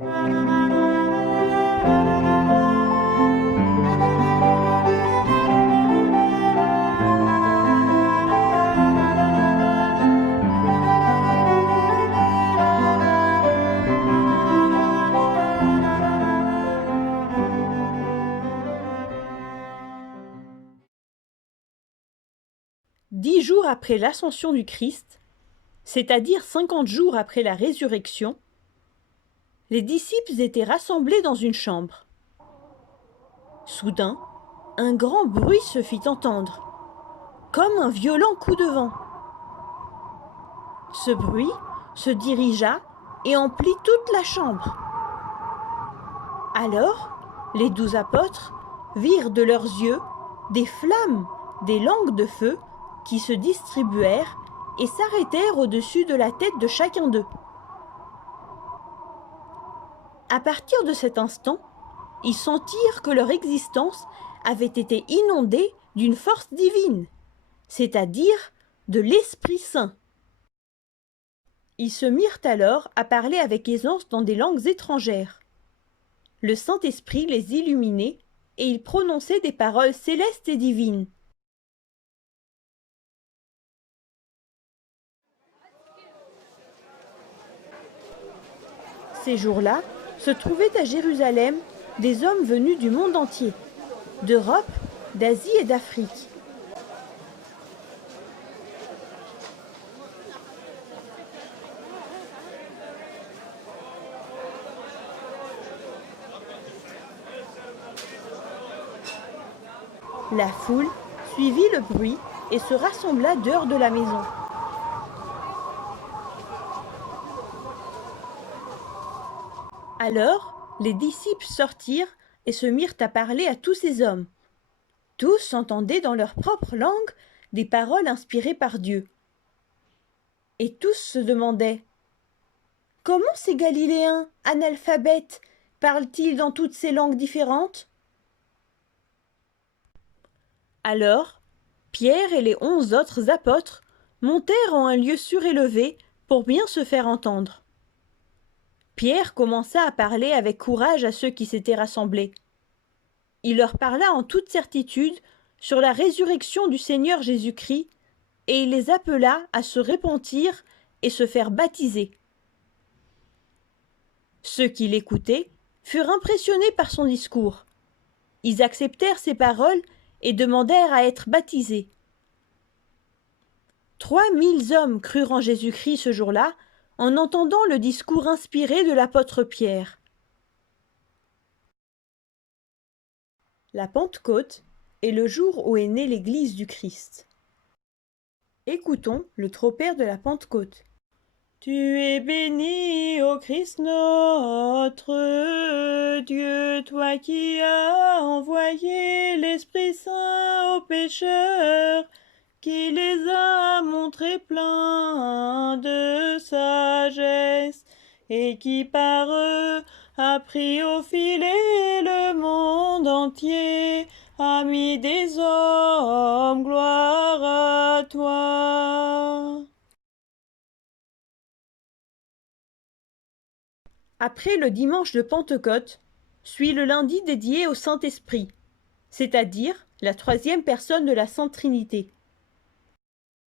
10 jours après l'ascension du Christ, c'est-à-dire 50 jours après la résurrection, les disciples étaient rassemblés dans une chambre. Soudain, un grand bruit se fit entendre, comme un violent coup de vent. Ce bruit se dirigea et emplit toute la chambre. Alors, les 12 apôtres virent de leurs yeux des flammes, des langues de feu qui se distribuèrent et s'arrêtèrent au-dessus de la tête de chacun d'eux. À partir de cet instant, ils sentirent que leur existence avait été inondée d'une force divine, c'est-à-dire de l'Esprit Saint. Ils se mirent alors à parler avec aisance dans des langues étrangères. Le Saint-Esprit les illuminait et ils prononçaient des paroles célestes et divines. Ces jours-là, se trouvaient à Jérusalem des hommes venus du monde entier, d'Europe, d'Asie et d'Afrique. La foule suivit le bruit et se rassembla dehors de la maison. Alors, les disciples sortirent et se mirent à parler à tous ces hommes. Tous entendaient dans leur propre langue des paroles inspirées par Dieu. Et tous se demandaient: comment ces Galiléens, analphabètes, parlent-ils dans toutes ces langues différentes? Alors, Pierre et les 11 autres apôtres montèrent en un lieu surélevé pour bien se faire entendre. Pierre commença à parler avec courage à ceux qui s'étaient rassemblés. Il leur parla en toute certitude sur la résurrection du Seigneur Jésus-Christ, et il les appela à se repentir et se faire baptiser. Ceux qui l'écoutaient furent impressionnés par son discours. Ils acceptèrent ses paroles et demandèrent à être baptisés. 3000 hommes crurent en Jésus-Christ ce jour-là, en entendant le discours inspiré de l'apôtre Pierre. La Pentecôte est le jour où est née l'Église du Christ. Écoutons le tropère de la Pentecôte. Tu es béni, ô Christ notre Dieu, toi qui as envoyé l'Esprit Saint aux pécheurs, qui les a montrés pleins de sagesse, et qui par eux a pris au filet le monde entier. Ami des hommes, gloire à toi. Après le dimanche de Pentecôte, suit le lundi dédié au Saint-Esprit, c'est-à-dire la troisième personne de la Sainte Trinité.